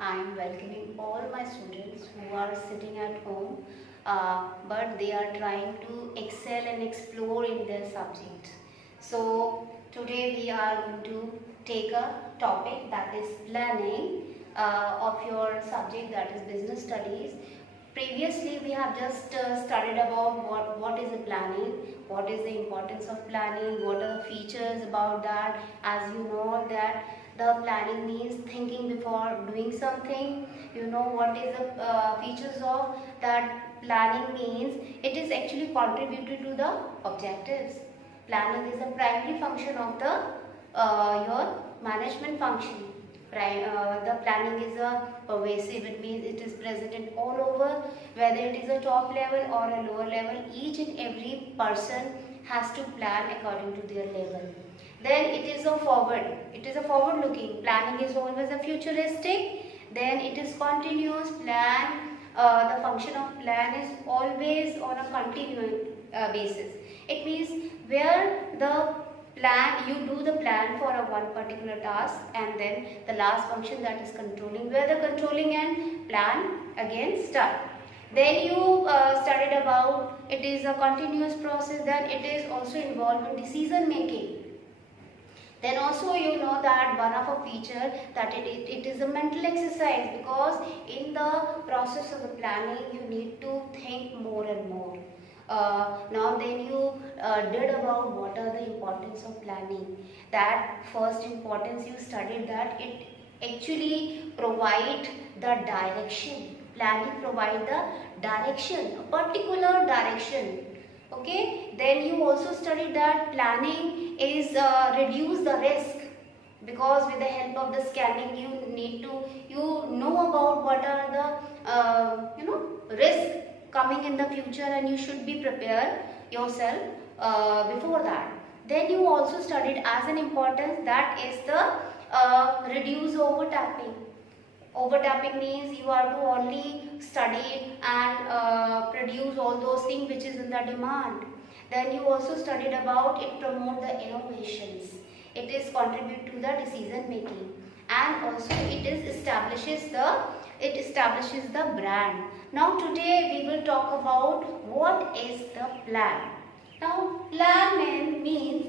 I am welcoming all my students who are sitting at home but they are trying to excel and explore in their subject. So today we are going to take a topic that is planning of your subject, that is business studies. Previously we have just studied about what is the planning, what is the importance of planning, what are the features about that. As you know that the planning means thinking before doing something. You know what is the features of that. Planning means it is actually contributed to the objectives. Planning is the primary function of the your management function. The planning is a pervasive, it means it is present in all over, whether it is a top level or a lower level. Each and every person has to plan according to their level. Then it is a forward looking. Planning is always a futuristic. Then it is continuous plan. The function of plan is always on a continuous basis. It means where the plan, you do the plan for a one particular task, and then the last function, that is controlling, where the controlling and plan again start. Then you studied about it is a continuous process. Then it is also involved in decision making. Then also you know that one of a feature that it is a mental exercise, because in the process of the planning you need to think more and more. Now then you did about what are the importance of planning. That first importance you studied that it actually provide the direction. Planning provide the direction, a particular direction. Okay, then you also studied that planning is reduce the risk, because with the help of the scanning you know about what are the risk coming in the future, and you should be prepared yourself before that. Then you also studied as an importance, that is the reduce overtapping. Overtapping means you are to only study and produce all those things which is in the demand. Then you also studied about it promote the innovations. It is contribute to the decision making, and also it establishes the brand. Now today we will talk about what is the plan. Now plan means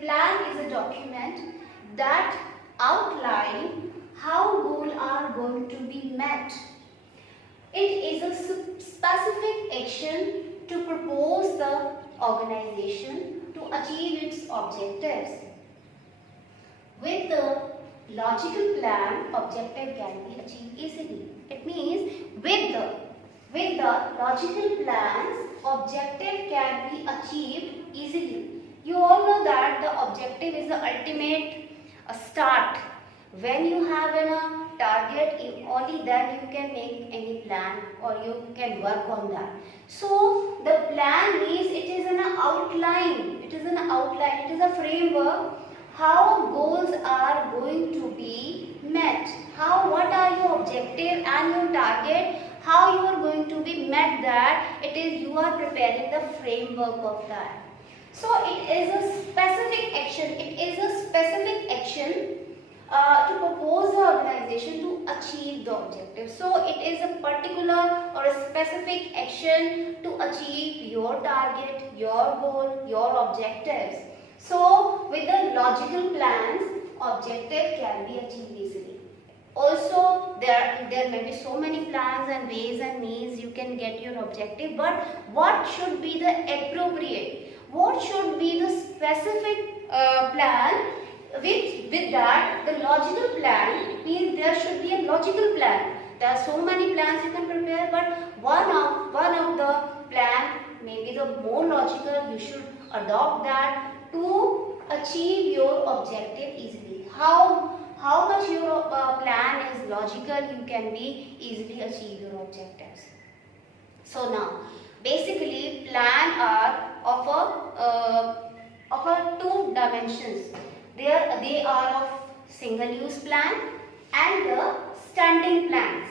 plan is a document that outline how goals are going to be met. It is a specific action to propose the organization to achieve its objectives. With the logical plan, objective can be achieved easily. It means with the logical plans, objective can be achieved easily. You all know that the objective is the ultimate start. When you have a target, only then you can make any plan or you can work on that. So the plan means it is an outline. It is a framework how goals are going to be met. What are your objective and your target, how you are going to be met, that you are preparing the framework of that. So it is a specific action to propose the organization to achieve the objective. So it is a particular or a specific action to achieve your target, your goal, your objectives. So with the logical plans, objective can be achieved easily. Also there may be so many plans and ways and means you can get your objective, but what should be the appropriate? What should be the specific plan? With that, the logical plan means there should be a logical plan. There are so many plans you can prepare, but one of the plan may be the more logical. You should adopt that to achieve your objective easily. How much your plan is logical, you can be easily achieve your objectives. So now, basically, plan are of two dimensions. They are of single-use plan and the standing plans.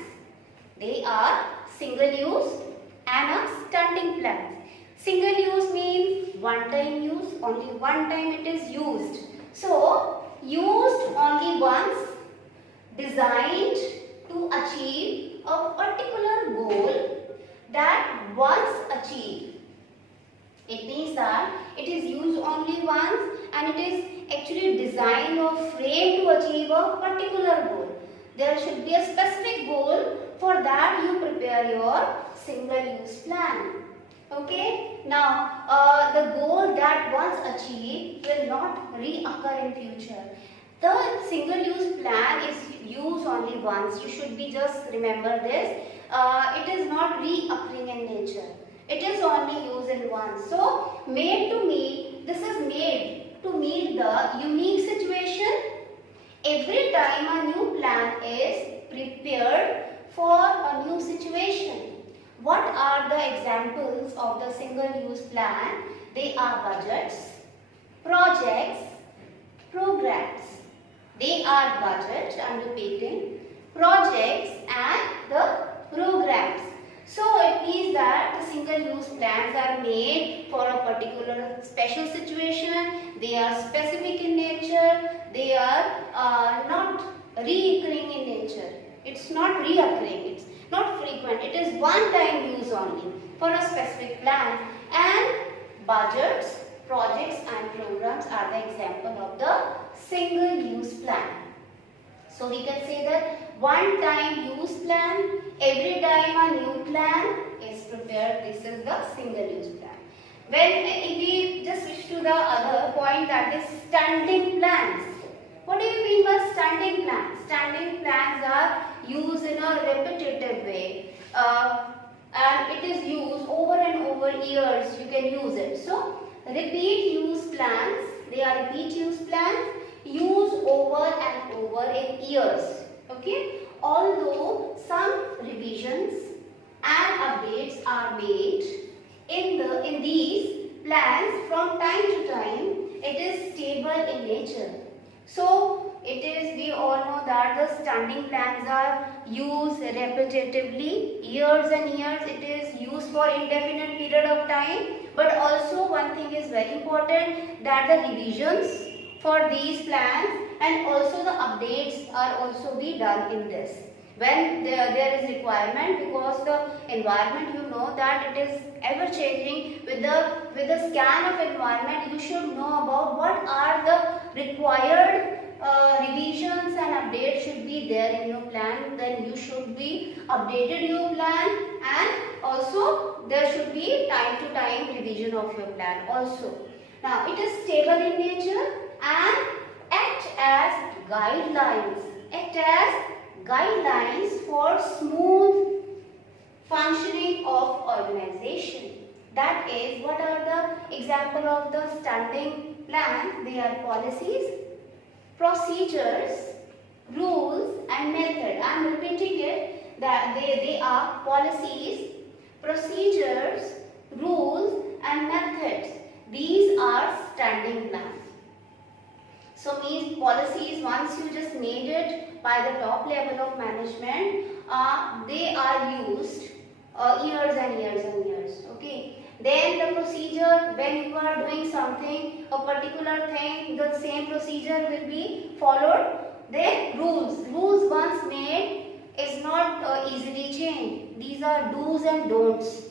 They are single-use and a standing plans. Single-use means one-time use, only one time it is used. So, used only once, designed to achieve a particular goal that once achieved. It means that it is used only once and it is actually designed or framed to achieve a particular goal. There should be a specific goal. For that you prepare your single use plan. Okay. Now the goal that once achieved will not reoccur in future. The single use plan is used only once. You should be just remember this. It is not reoccurring in nature. It is only used in once. So this is made to meet the unique situation. Every time a new plan is prepared for a new situation. What are the examples of the single use plan? They are budgets, projects, programs. They are budgets, I am repeating, projects and the programs. So it means that the single use plans are made for a particular special situation. They are specific in nature. They are not recurring in nature. It's not reoccurring. It's not frequent. It is one time use only for a specific plan. And budgets, projects and programs are the example of the single use plan. So we can say that one time use plan, every time a new plan is prepared. This is the single use plan. If we just switch to the other point, that is standing plans. What do you mean by standing plans? Standing plans are used in a repetitive way and it is used over and over years. You can use it. So repeat use plans, they are repeat use plans used over and over in years. Okay. Although some revisions and updates are made in these plans from time to time, it is stable in nature. So we all know that the standing plans are used repetitively, years and years. It is used for indefinite period of time. But also one thing is very important, that the revisions for these plans and also the updates are also be done in this when there is requirement, because the environment, you know that it is ever changing. With the scan of environment, you should know about what are the required revisions and updates should be there in your plan. Then you should be updated your plan, and also there should be time to time revision of your plan also. Now it is stable in nature and act as guidelines. For smooth functioning of organization. That is, what are the example of the standing plan? They are policies, procedures, rules and method. I am repeating it, that they are policies, procedures, rules and methods. These are standing plans. So means policies, once you just made it by the top level of management, they are used years and years and years. Okay. Then the procedure, when you are doing something, a particular thing, the same procedure will be followed. Then rules once made is not easily changed. These are do's and don'ts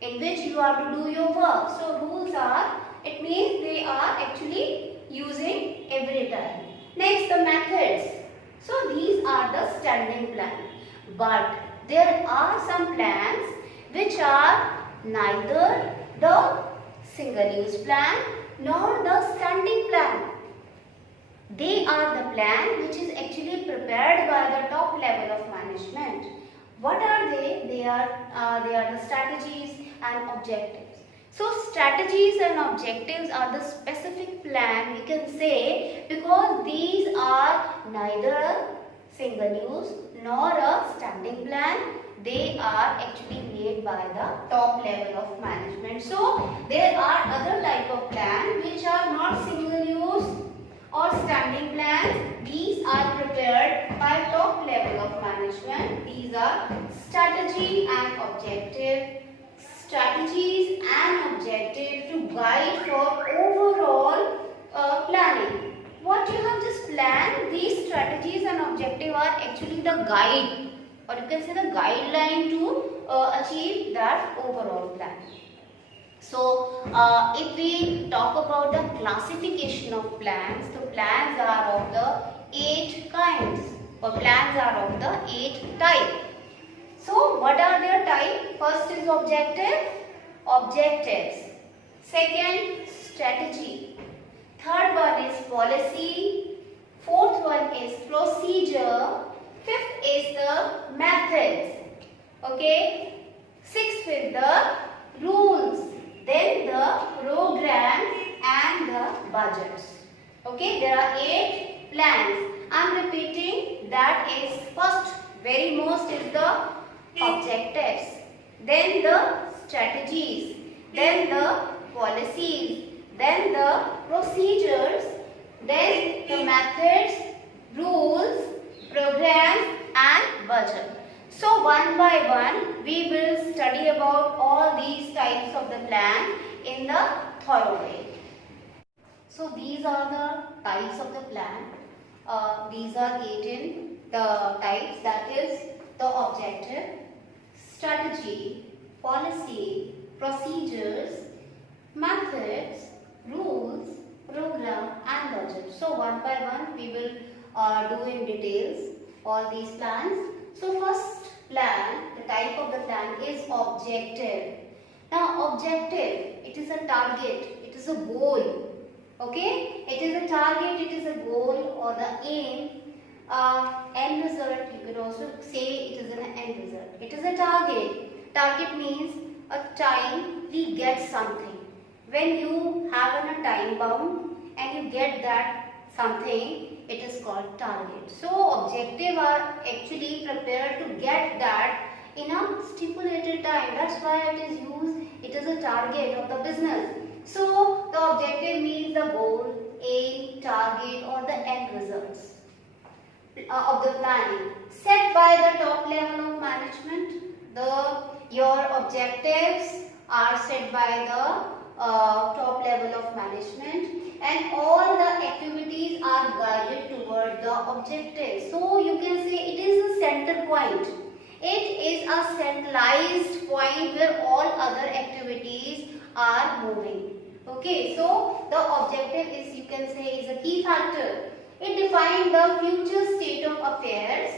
in which you have to do your work. So rules are, it means they are actually using every time. Next, the methods. So these are the standing plans. But there are some plans which are neither the single use plan nor the standing plan. They are the plan which is actually prepared by the top level of management. What are they? They are the strategies and objectives. So strategies and objectives are the specific plan, we can say, because these are neither a single use nor a standing plan. They are actually made by the top level of management. So there are other type of plans which are not single use or standing plans. These are prepared by top level of management. These are strategy and objective. Strategies and objective to guide for overall planning. What you have just planned, these strategies and objective are actually the guide or you can say the guideline to achieve that overall plan. So, if we talk about the classification of plans, the plans are of the 8 kinds, or plans are of the 8 types. So, what are their types? First is objectives. Second, strategy. Third one is policy. Fourth one is procedure. Fifth is the methods. Okay. Sixth is the rules. Then the program and the budgets. Okay. There are 8 plans. I am repeating, that is first, very most is the objectives. Then the strategies. Then the policies. Then the procedures, then the methods, rules, programs and budget. So one by one we will study about all these types of the plan in the thorough way. So these are the types of the plan. These are 18 the types, that is the objective, strategy, policy, procedures, methods, rules, program and budget. So one by one we will do in details all these plans. So first plan, the type of the plan is objective. Now objective, it is a target, it is a goal. Okay, it is a target, it is a goal or the aim. End result, you can also say it is an end result. It is a target. Target means a time we get something. When you have a time bound and you get that something, it is called target. So objective are actually prepared to get that in a stipulated time. That's why it is used. It is a target of the business. So the objective means the goal, aim, target or the end results of the planning set by the top level of management. Your objectives are set by the top level of management, and all the activities are guided toward the objective. So you can say it is a center point. It is a centralized point where all other activities are moving. Okay, so the objective is, you can say, is a key factor. It defines the future state of affairs,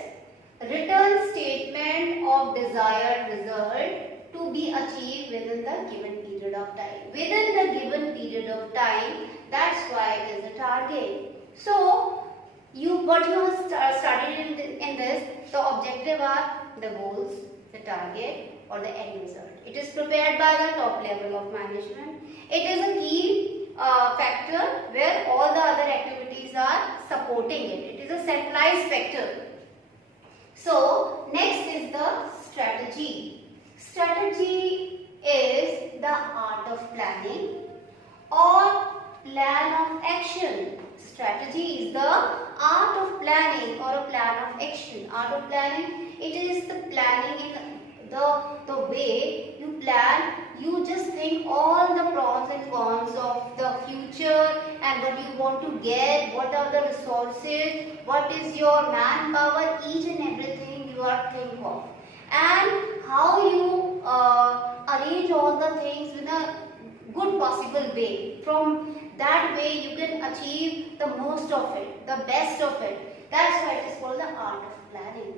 return statement of desired result to be achieved within the given period of time. Within the given period of time, that's why it is a target. So, what you have studied in this, the objective are the goals, the target or the end result. It is prepared by the top level of management. It is a key factor where all the other activities are supporting it. It is a centralized factor. So, next is the strategy. Strategy is the art of planning or plan of action. Strategy is the art of planning or a plan of action. Art of planning, it is the planning in the way you plan. You just think all the pros and cons of the future and what you want to get, what are the resources, what is your manpower, each and everything you are thinking of. And how you arrange all the things in a good possible way. From that way you can achieve the most of it, the best of it. That's why it is called the art of planning.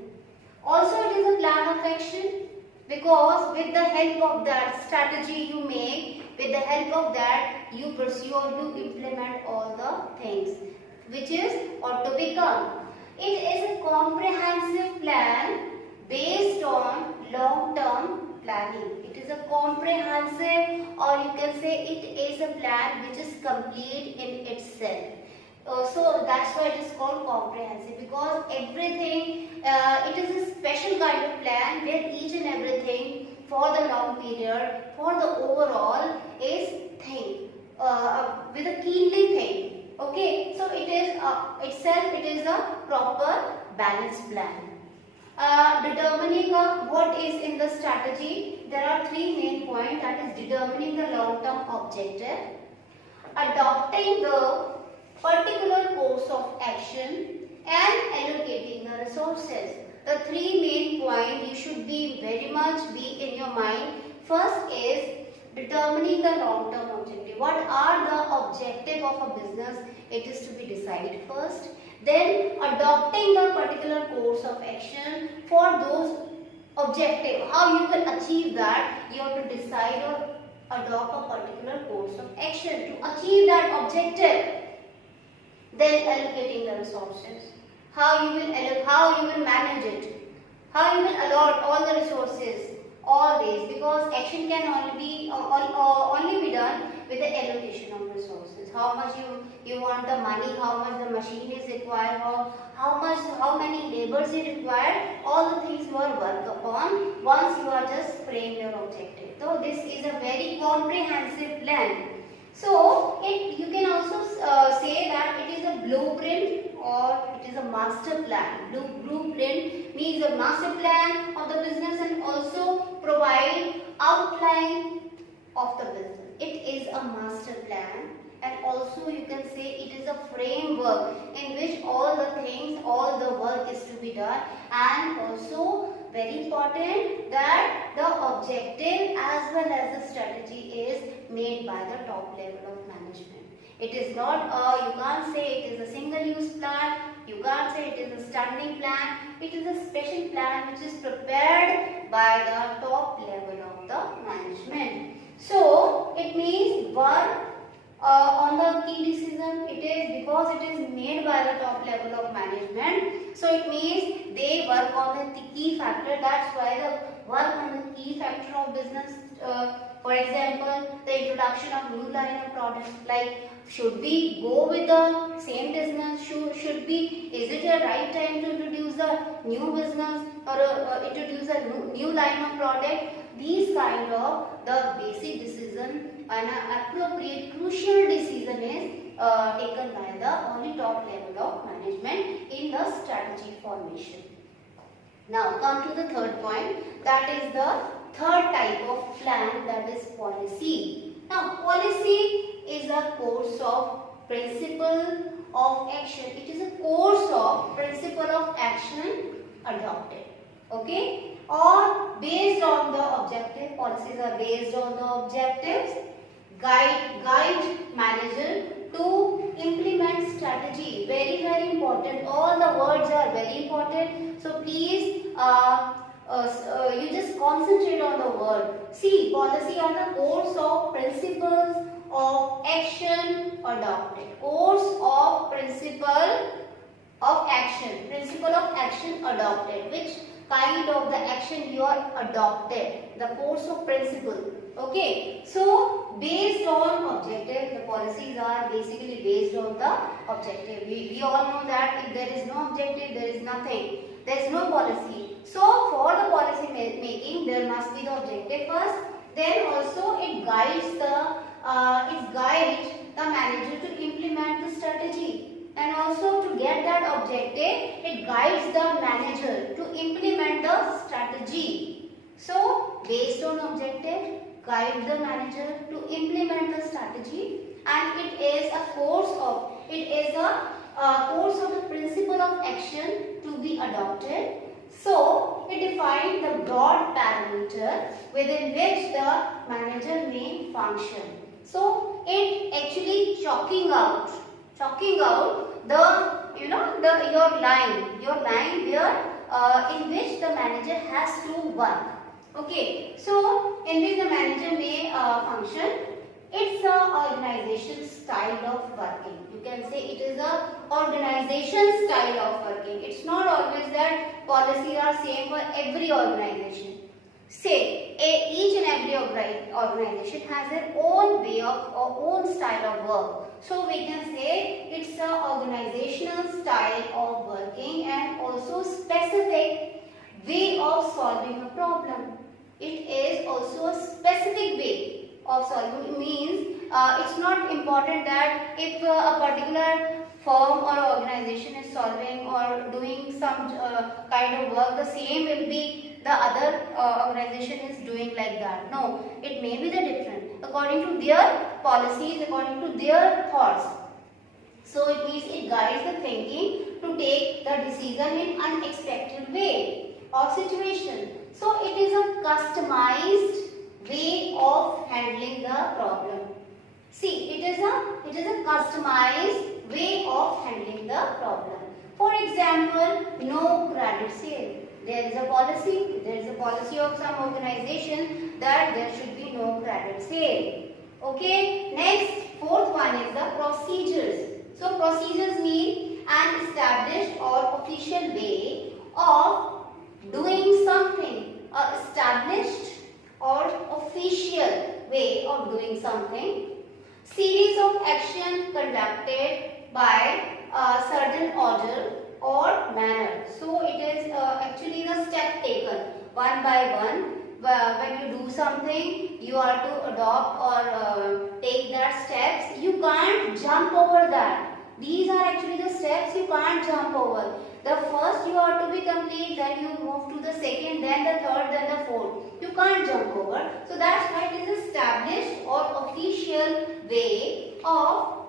Also it is a plan of action, because with the help of that strategy you make, with the help of that you pursue or you implement all the things which is or to become. It is a comprehensive plan based on long-term planning. It is a comprehensive, or you can say it is a plan which is complete in itself. So that's why it is called comprehensive, because everything, it is a special kind of plan where each and everything for the long period, for the overall is thing, with a keenly thing. Okay, so it is itself, it is a proper balanced plan. Determining what is in the strategy, there are three main points, that is determining the long-term objective, adopting the particular course of action and allocating the resources. resources. The three main points you should be very much be in your mind. First is determining the long-term objective. What are the objective of a business? It is to be decided first. Then adopting the particular course of action for those objective. How you will achieve that? You have to decide or adopt a particular course of action to achieve that objective. Then allocating the resources. How you will manage it. How you will allot all the resources, all these, because action can only be done with the allocation of resources. How much you want the money, how much the machine is required, how many labors is required. All the things you are work upon once you are just frame your objective. So this is a very comprehensive plan. So you can also say that it is a blueprint or it is a master plan. Blueprint means a master plan of the business and also provide outline of the business. It is a master plan, and also you can say it is a framework in which all the things, all the work is to be done, and also very important that the objective as well as the strategy is made by the top level of management. It is not you can't say it is a single use plan, you can't say it is a standing plan. It is a special plan which is prepared by the top level of the management. So it means work on the key decision. It is because it is made by the top level of management. So it means they work on the key factor. That's why the work on the key factor of business. For example, the introduction of new line of products. Like, should we go with the same business? Should we? Is it a right time to introduce the new business or introduce a new line of product? These kind of the basic decision and an appropriate crucial decision is taken by the only top level of management in the strategy formation. Now come to the third point, that is the third type of plan, that is policy. Now policy is a course of principle of action. It is a course of principle of action adopted. Okay? Or based on the objective. Policies are based on the objectives. Guide manager to implement strategy. Very, very important. All the words are very important. So please you just concentrate on the word. See, policy are the course of principles of action adopted. Course of principle of action. Principle of action adopted. Which kind of the action you are adopted? The course of principle. Okay. So based on objective, the policies are basically based on the objective. We all know that if there is no objective, there is nothing. There is no policy. So for the policy making, there must be the objective first. Then also it guides the manager to implement the strategy. And also to get that objective, it guides the manager to implement the strategy. So based on objective, guide the manager to implement the strategy, and it is a course of the principle of action to be adopted. So it defines the broad parameter within which the manager may function. So it actually chalking out the your line where in which the manager has to work. Okay, so in which the manager may function. It's a organization style of working. You can say it is a organization style of working. It's not always that policies are same for every organization. Say each and every organization has their own way of or own style of work. So we can say it's a organizational style of working and also specific way of solving a problem. It is also a specific way of solving. It means it's not important that if a particular firm or organization is solving or doing some kind of work, the same will be the other organization is doing like that. No, it may be the different according to their policies, according to their thoughts. So it means it guides the thinking to to take the decision in unexpected way or situation. So it is a customized way of handling the problem. See, it is a customized way of handling the problem. For example, no credit sale. There is a policy of some organization that there should be no credit sale. Okay, next, fourth one is the procedures. So procedures mean an established or official way of doing something. Established or official way of doing something. Series of action conducted by a certain order or manner. So it is actually the step taken one by one. When you do something, you are to adopt or take that steps. You can't jump over that. These are actually the steps you can't jump over. The first you are to be complete, then you move to the second, then the third, then the fourth. You can't jump over. So that's why it is established or official way of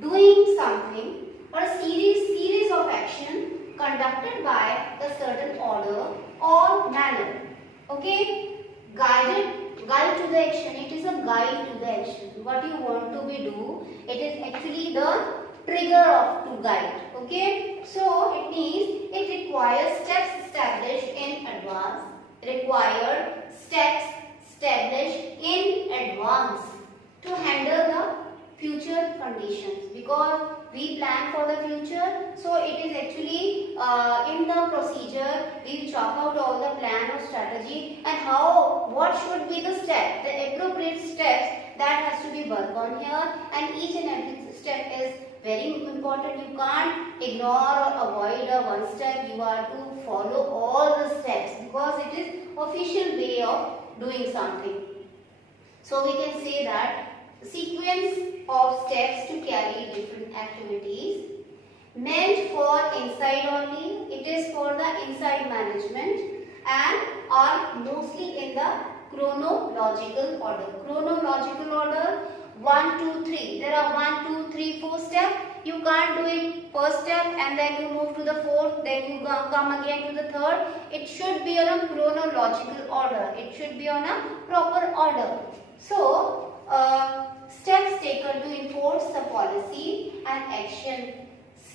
doing something or a series of action conducted by a certain order or manner. Okay, guide to the action. It is a guide to the action. What you want to be do, it is actually the trigger of to guide. Okay, so it means it requires steps established in advance. Required steps established in advance to handle the future conditions, because we plan for the future. So it is actually in the procedure we chalk out all the plan or strategy and what should be the step, the appropriate steps that has to be worked on here, and each and every step is very important. You can't ignore or avoid one step. You are to follow all the steps because it is official way of doing something. So we can say that sequence of steps to carry different activities, meant for inside only. It is for the inside management and are mostly in the chronological order. Chronological order 1, 2, 3. There are 1, 2, 3, 4 steps. You can't do it first step and then you move to the fourth, then you come again to the third. It should be on a chronological order. It should be on a proper order. So, steps taken to enforce the policy and action.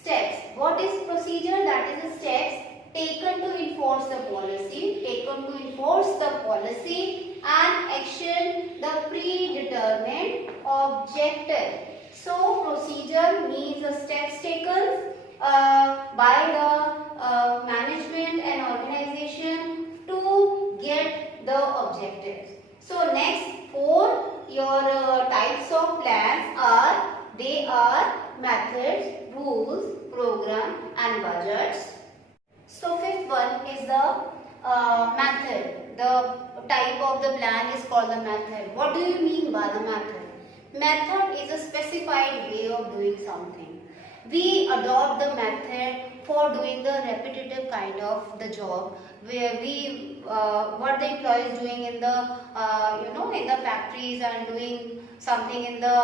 Steps. What is procedure? That is the steps taken to enforce the policy. Taken to enforce the policy and action, the predetermined objective. So, procedure means the steps taken by the management and organization to get the objectives. So, next 4 your types of plans are, they are methods, rules, program and budgets. So, fifth one is the method. The type of the plan is called the method. What do you mean by the method? Method is a specified way of doing something. We adopt the method for doing the repetitive kind of the job, where we what the employee is doing in the in the factories and doing something in the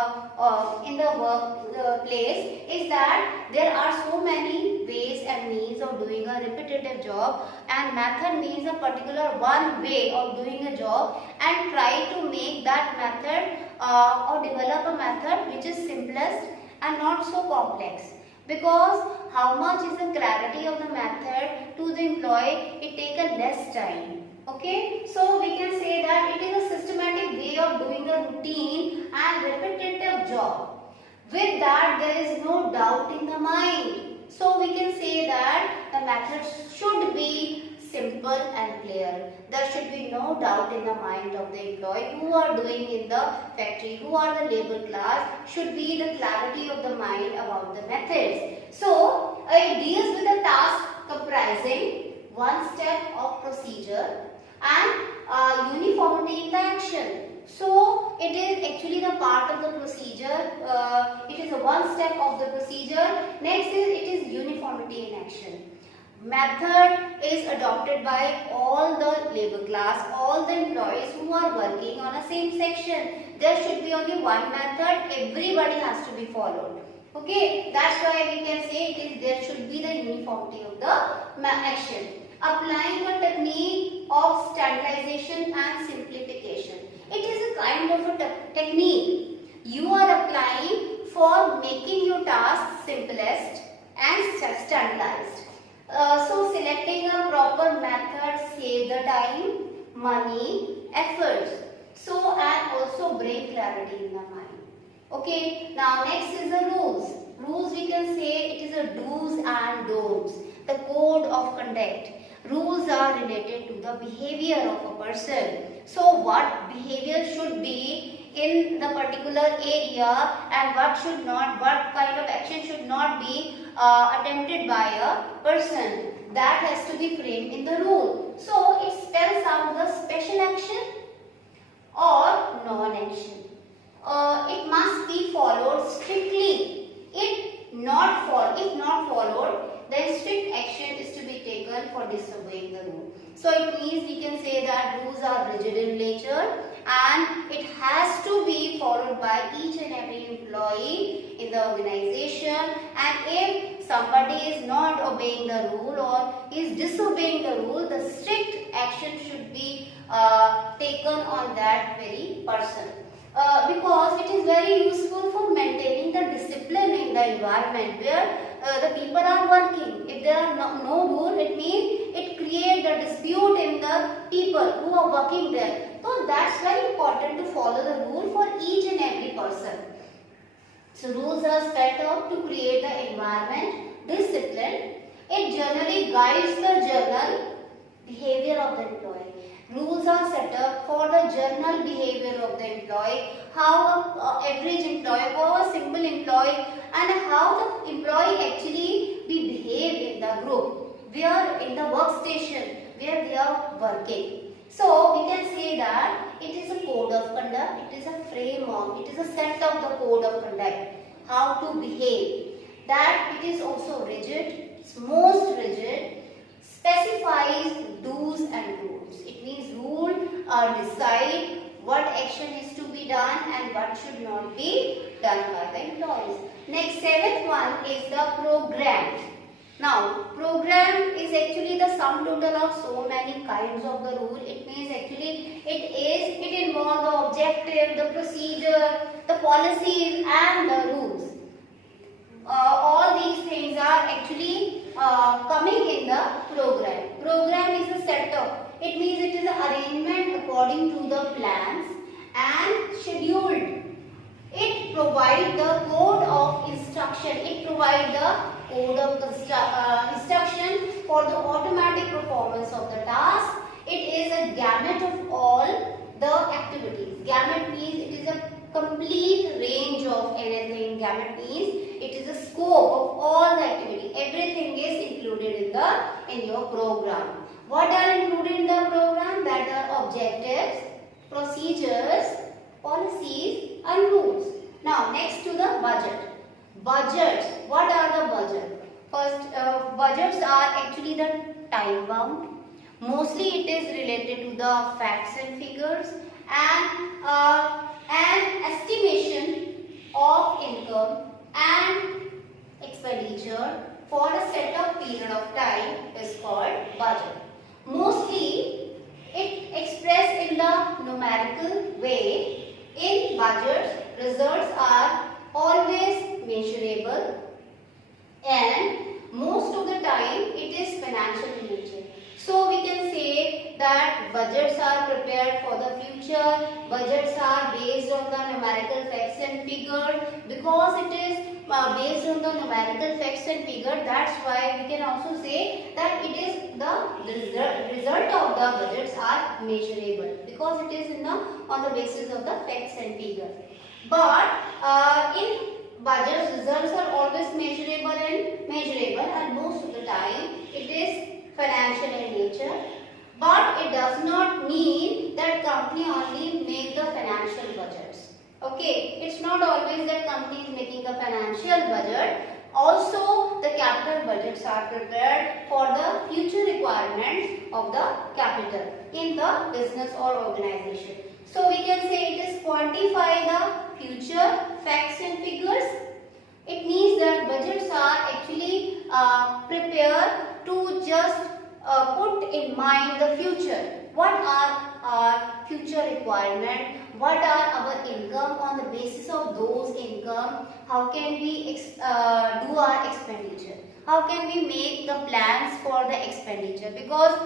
workplace, is that there are so many ways and means of doing a repetitive job, and method means a particular one way of doing a job, and try to make that method or develop a method which is simplest and not so complex. Because how much is the clarity of the method to the employee, it takes a less time. Okay, so we can say that it is a systematic way of doing a routine and repetitive job. With that, there is no doubt in the mind. So we can say that the method should be simple and clear. There should be no doubt in the mind of the employee who are doing in the factory, who are the labor class, should be the clarity of the mind about the methods. So, it deals with a task comprising one step of procedure and uniformity in the action. So, it is actually the part of the procedure. It is a one step of the procedure. Next is it is uniformity in action. Method is adopted by all the labor class, all the employees who are working on a same section. There should be only one method, everybody has to be followed. Okay, that's why we can say there should be the uniformity of the action. Applying a technique of standardization and simplification. It is a kind of a technique you are applying for making your task simplest and standardized. So selecting a proper method save the time, money, efforts. So and also bring clarity in the mind. Okay, now next is the rules. Rules we can say it is a do's and don'ts. The code of conduct. Rules are related to the behavior of a person. So what behavior should be in the particular area and what should not, what kind of action should not be attempted by a person. That has to be framed in the rule. So it spells out the special action or non-action. It must be followed strictly. If not followed, then strict action is to be taken for disobeying the rule. So it means we can say that rules are rigid in nature and it has to be followed by each and every employee in the organization, and if somebody is not obeying the rule or is disobeying the rule, the strict action should be taken on that very person. Because it is very useful for maintaining the discipline in the environment where the people are working. If there are no rule, it means it creates a dispute in the people who are working there. So that's very important to follow the rule for each and every person. So rules are spelled out to create the environment, discipline. It generally guides the general behavior of the employee. Rules are set up for the general behavior of the employee, how average employee, how a single employee, and how the employee actually be behave in the group, where in the workstation where they are working. So we can say that it is a code of conduct, it is a framework, it is a set of the code of conduct, how to behave. That it is also rigid, it's most rigid, specifies do's and don'ts. It means rule decide what action is to be done and what should not be done by the employees. Next, seventh one is the program. Now, program is actually the sum total of so many kinds of the rule. It means actually it involves the objective, the procedure, the policies and the rules. All these things are actually coming in the program. Program is a setup. It means it is an arrangement according to the plans and scheduled. It provides the code of instruction. It provides the code of instruction for the automatic performance of the task. It is a gamut of all the activities. Gamut means it is a complete range of anything. Gamut means it is a scope of all the activity. Everything is included in your program. What are included in the program? That are objectives, procedures, policies and rules. Now next to the budget. Budgets. What are the budgets? First, budgets are actually the time bound. Mostly it is related to the facts and figures and an estimation of income and expenditure for a set of period of time is called budget. Mostly it expressed in the numerical way. In budgets, results are always measurable and most of the time it is financial in nature. So we can say that budgets are prepared for the future. Budgets are based on the numerical facts and figures. Because it is based on the numerical facts and figures, that's why we can also say that it is the result of the budgets are measurable, because it is on the basis of the facts and figures. But in budgets, results are always measurable and most of the time it is financial in nature. But it does not mean that company only make the financial budgets. Okay, it's not always that company is making the financial budget. Also, the capital budgets are prepared for the future requirements of the capital in the business or organization. So we can say it is quantify the future facts and figures. It means that budgets are actually prepared to just put in mind the future. What are our future requirements? What are our income? On the basis of those income, how can we do our expenditure? How can we make the plans for the expenditure? Because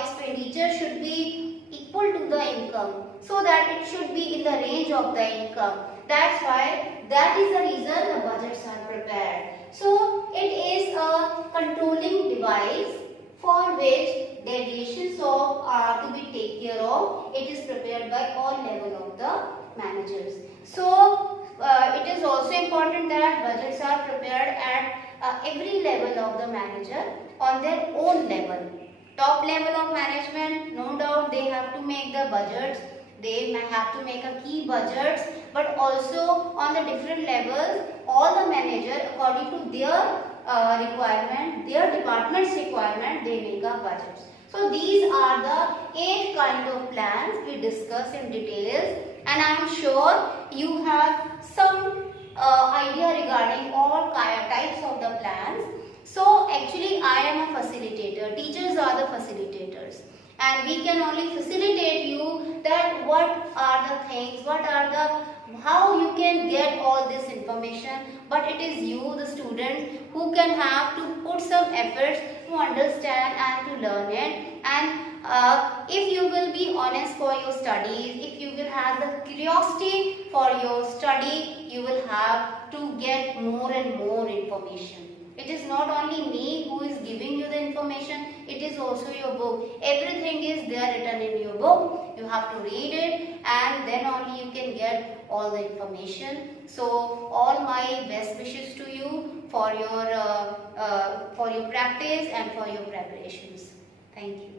expenditure should be equal to the income, so that it should be in the range of the income. That's why, that is the reason the budgets are prepared. So it is a controlling device for which deviations of to be taken care of. It is prepared by all level of the managers. So it is also important that budgets are prepared at every level of the manager on their own level. Top level of management, no doubt they have to make the budgets, they may have to make a key budgets, but also on the different levels, all the manager according to their requirement, their department's requirement, they make a budgets. So these are the 8 kind of plans we discuss in details, and I am sure you have some idea regarding all types of the plans. So actually I am a facilitator, teachers are the facilitators, and we can only facilitate you that what are the things, what are the, how you can get all this information, but it is you, the student, who can have to put some efforts to understand and to learn it. And if you will be honest for your studies, if you will have the curiosity for your study, you will have to get more and more information. It is not only me who is giving you the information, it is also your book. Everything is there written in your book. You have to read it, and then only you can get all the information. So all my best wishes to you for your practice and for your preparations. Thank you.